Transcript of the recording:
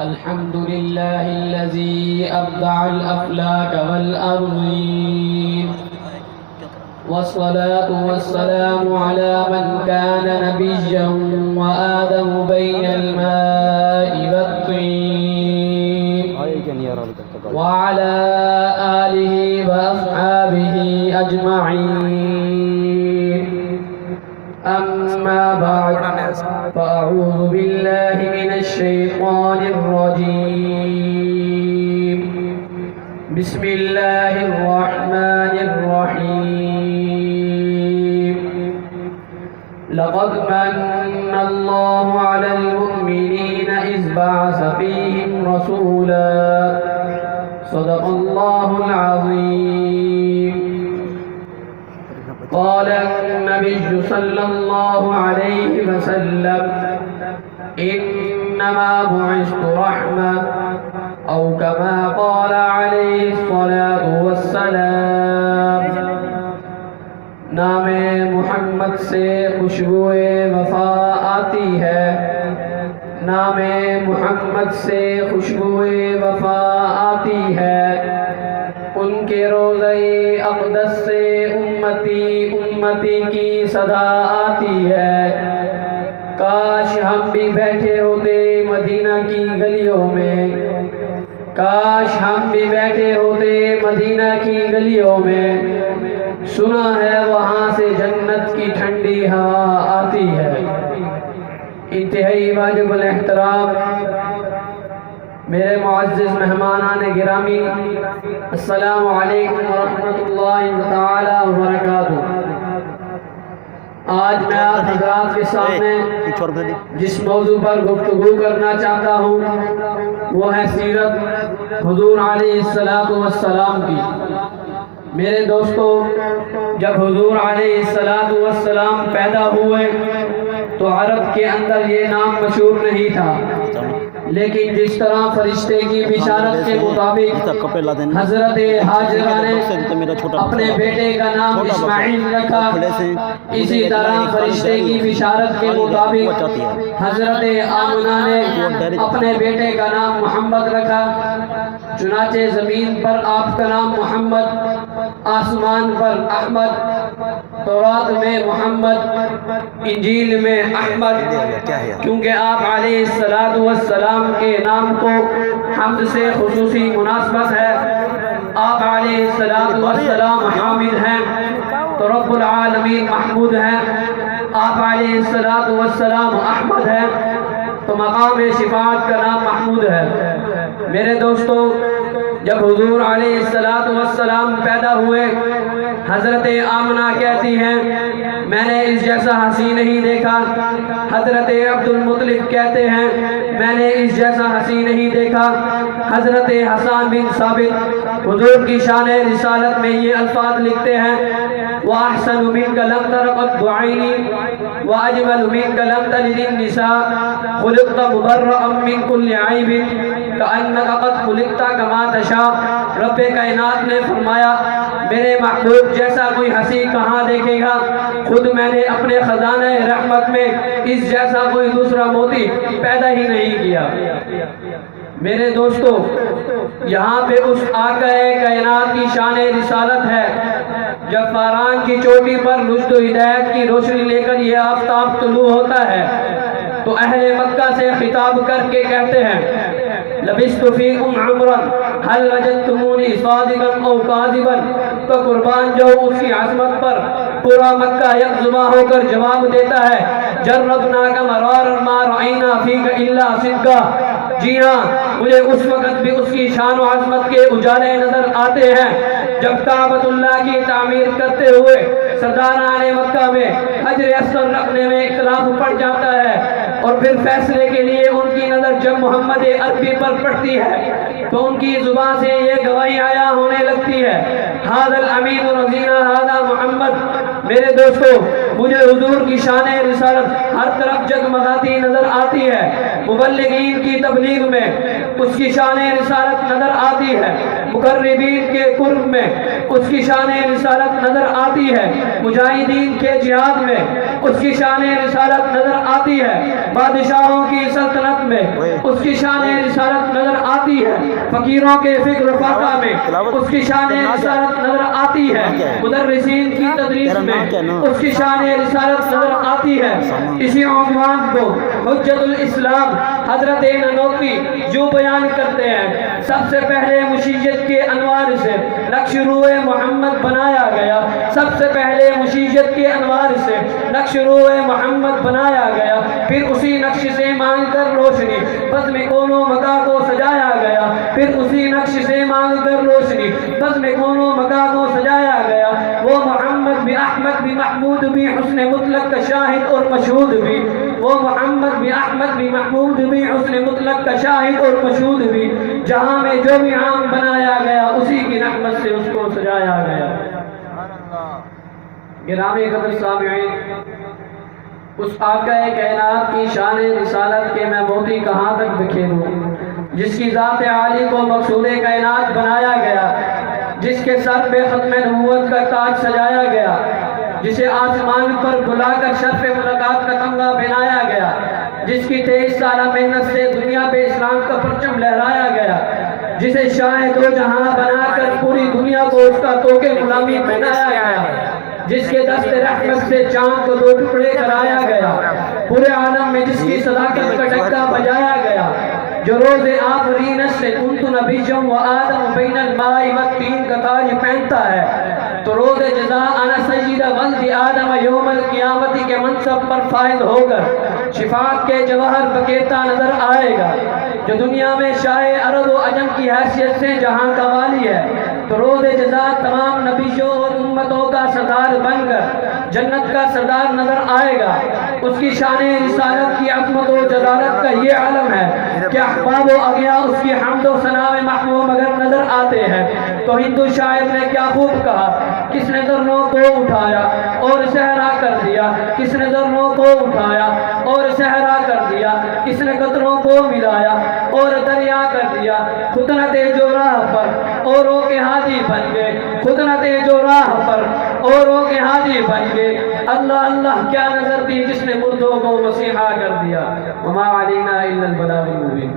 الحمد لله الذي أبدع الأفلاك والأرضين، والصلاة والسلام على من كان نبيا وآدم بين الماء والطين، وعلى آله وأصحابه أجمعين. أما بعد، فأعوذ بالله من الشيطان الرجيم. بسم الله الرحمن الرحيم. لقد من الله على المؤمنين إذ بعث فيهم رسولا. صدق الله العظيم. قال النبي صلى الله عليه وسلم: إنما بعثت رحمة، أو كما قال عليه الصلاة والسلام. نام محمد سے خوشبوئے وفا آتی ہے، نام محمد سے خوشبوئے وفا آتی ہے. ان کے روضہ اقدس سے امتی امتی کی صدا آتی ہے. کاش ہم بھی بیٹھے ہوتے مدینہ کی گلیوں میں، کاش ہم بھی بیٹھے ہوتے مدینہ کی گلیوں میں. سنا ہے وہاں سے جنت کی ٹھنڈی ہوا آتی ہے. انتہائی واجب الاحترام میرے معزز مہمانان گرامی، السلام علیکم ورحمۃ اللہ تعالی وبرکاتہ. آج میں آپ حضرات کے سامنے جس موضوع پر گفتگو کرنا چاہتا ہوں وہ ہے سیرت حضور علیہ السلام کی. میرے دوستو، جب حضور علیہ السلام پیدا ہوئے تو عرب کے اندر یہ نام مشہور نہیں تھا، لیکن جس طرح فرشتے کی بشارت کے مطابق حضرت ہاجرہ نے اپنے بیٹے کا نام اسماعیل رکھا، اسی طرح فرشتے کی بشارت کے مطابق حضرت آمنہ نے اپنے بیٹے کا نام محمد رکھا. چنانچہ زمین پر آپ کا نام محمد، آسمان پر احمد، تورات میں محمد، انجیل میں احمد. کیونکہ آپ علیہ السلام کے نام کو حمد سے خصوصی مناسبت ہے. آپ علیہ السلام حامد ہیں تو رب العالمین محمود ہیں. آپ علیہ السلام احمد ہیں تو مقام شفاعت کا نام محمود ہے. میرے دوستو، جب حضور علیہ السلام پیدا ہوئے، حضرت آمنہ کہتی ہیں میں نے اس جیسا حسین نہیں دیکھا. حضرت عبد المطلب کہتے ہیں میں نے اس جیسا حسین نہیں دیکھا. حضرت حسان بن ثابت حضور کی شان رسالت میں یہ الفاظ لکھتے ہیں: وَأَحْسَنُ مِنْكَ لَمْ تَرَ قَطُّ عَيْنِي وَأَجْمَلُ مِنْكَ لَمْ تَلِدِ النِّسَاءُ خُلِقْتَ مُبَرَّأً مِنْ كُلِّ عَيْبٍ كَأَنَّكَ قَدْ خُلِقْتَ كَمَا تَشَاءُ. رب کائنات نے فرمایا میرے محبوب جیسا کوئی ہنسی کہاں دیکھے گا، خود میں نے اپنے خزانہ رحمت میں اس جیسا کوئی دوسرا موتی پیدا ہی نہیں کیا. میرے دوستو، یہاں پہ اس آقا کائنات کی شان رسالت ہے. جب فاران کی چوٹی پر رشد و ہدایت کی روشنی لے کر یہ آفتاب طلوع ہوتا ہے تو اہل مکہ سے خطاب کر کے کہتے ہیں: لبثت فیکم عمرا هل وجدتمونی صادقا او کاذبا. تو قربان جو اس کی عظمت پر پورا مکہ یک زباں ہو کر جواب دیتا ہے: جربناک مرارا ما رأینا فیک الا صدقا. جی ہاں، مجھے اس وقت بھی اس کی شان و عظمت کے اجالے نظر آتے ہیں جب کعبۃ اللہ کی تعمیر کرتے ہوئے سرداران مکہ میں حجر اسود رکھنے میں اختلاف پڑ جاتا ہے، اور پھر فیصلے کے لیے ان کی نظر جب محمد عربی پر پڑتی ہے تو ان کی زبان سے یہ گواہی عیاں ہونے لگتی ہے: ھذا الامین رضینا ھذا محمد. میرے دوستو، مجھے حضور کی شان رسالت ہر طرف جگمگاتی نظر آتی ہے. مبلغین کی تبلیغ میں اس کی شان رسالت نظر آتی ہے، مقربین کے قرب میں اس کی شان رسالت نظر آتی ہے، مجاہدین کے جہاد میں اس کی شان رسالت نظر آتی ہے، بادشاہوں کی سلطنت میں اس کی شان رسالت نظر آتی ہے، فقیروں کے فکر فاقہ میں اس کی شان رسالت نظر آتی ہے، مدرسین کی تدریس میں اس کی شان رسالت نظر آتی ہے۔ اسی عنوان کو حجت الاسلام حضرت نانوتوی جو بیان کرتے ہیں، سب سے پہلے مشیت کے انوار سے نقش روئے محمد بنایا گیا، سب سے پہلے مشیت کے انوار سے نقش روئے محمد بنایا گیا، پھر اسی نقش سے مانگ کر روشنی بزم کون و مکا کو سجایا گیا، پھر اسی نقش سے مانگ کر روشنی بزم کون و مکا کو سجایا گیا۔ وہ محمد بھی احمد بھی محمود بھی حسن مطلق کا شاہد اور مشہود بھی، وہ محمد بھی احمد بھی محمود بھی حسن مطلق کا شاہد اور مشہود بھی، جہاں میں جو بھی عام بنایا گیا اسی کی رحمت سے اس کو سجایا گیا۔ گرامی قدر سامعین، اس آقا کائنات کی شان رسالت کے میں موتی کہاں تک بکھیروں، جس کی ذات عالی کو مقصود کائنات بنایا گیا، جس کے سر پہ ختم نبوت کا تاج سجایا گیا، جسے آسمان پر بلا کر شرف ملاقات کا تمغہ پہنایا گیا، جس کی 23 سالہ محنت سے دنیا پہ اسلام کا پرچم لہرایا گیا، جسے شاہ دو جہاں بنا کر پوری دنیا کو اس کا طوق غلامی پہنایا گیا، جس کے دست رحمت سے چاند کو 2 ٹکڑے کرایا گیا، پورے عالم میں جس کی صداقت کا ڈنکا بجایا گیا، جو روز آفرینت سے کنت نبیًا و آدم بین الماء والطین کا تاج پہنتا ہے، تو روز جزا انا سید ولد آدم یوم القیامت کے منصب پر فائز ہو کر شفاعت کے جوہر بکیتا نظر آئے گا، جو دنیا میں شاہ عرب و عجم کی حیثیت سے جہاں کا والی ہے، تو روز جزا تمام نبیوں اور امتوں کا سردار بن کر جنت کا سردار نظر آئے گا۔ اس کی شان رسالت کی عظمت و جلالت کا یہ علم ہے کہ احباب و اغیار اس کی حمد و ثنا میں محو مگر نظر آتے ہیں۔ تو ہندو شاعر نے کیا خوب کہا، کس نے ذروں کو اٹھایا اور صحرا کر دیا، کس نے ذروں کو اٹھایا اور صحرا کر دیا، کس نے قطروں کو ملایا اور دریا کر دیا، خود نہ تھے جو راہ پر اوروں کے ہادی بن گئے، خود نہ تھے جو راہ پر اوروں کے ہادی بن گئے، اللہ اللہ کیا نظر تھی جس نے مردوں کو مسیحا کر دیا، وما علینا الا البلاغ المبین۔